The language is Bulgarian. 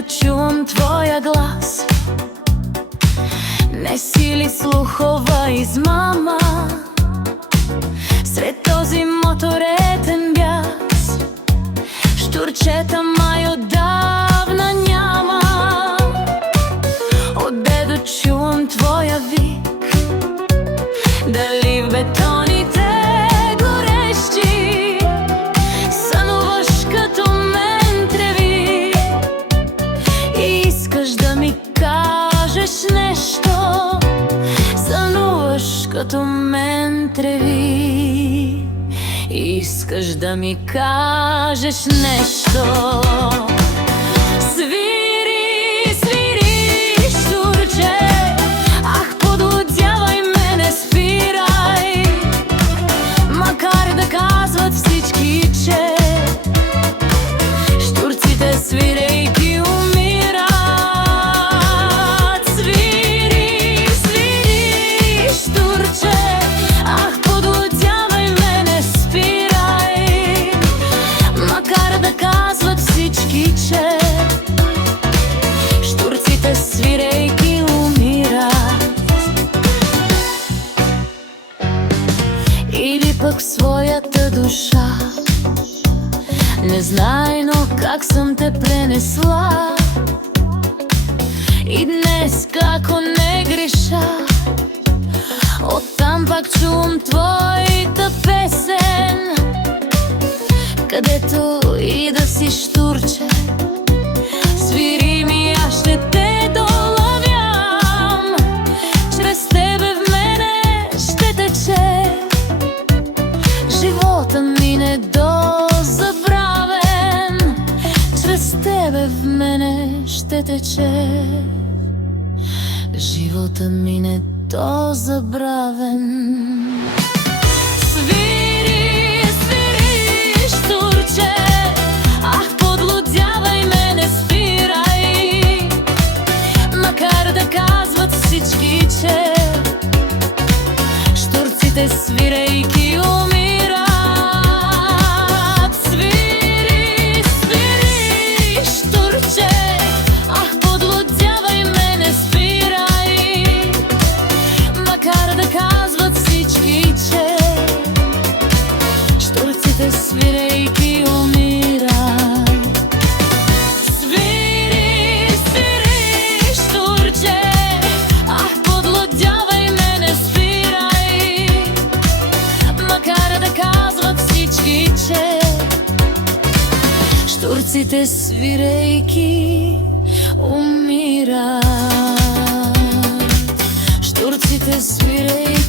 да чувам твоя глас. Не си ли слухова измама сред този моторетен бяс? Щурчета май отдавна няма. Отде да чувам твоя вик? Дали в бетоните горещи сънуваш като мен треви и искаш да ми кажеш нещо? Сънуваш като мен треви и искаш да ми кажеш нещо. Свири, свири, щурче, ах, подлудявай ме, не спирай. Макар да казват всички, че щурците свирейки умират. Свири, свири, щурче, ах, подлудявай ме, не спирай. Макар да казват всички, че щурците свирейки умират. Или пък в своята душа незнайно как съм те пренесла. И днес, како не греша, оттам пак чувам твоята песен. Където и да си, щурче, свири ми, аз ще те долавям. Чрез тебе в мене ще тече живота ми недозабравен. Чрез тебе в мене ще тече живота ми недозабравен. Свири, свири, щурче, ах, подлудявай ме, не спирай. Макар да казват всички, че щурците свирейки умират. Свири, свири, щурче, ах, подлудявай ме, не спирай. Макар да казват всички, че щурците свирейки умират. Свири, свири, щурче, ах, подлудявай ме, не спирай. Макар да казват всички, че щурците свирейки умират. Щурците свирейки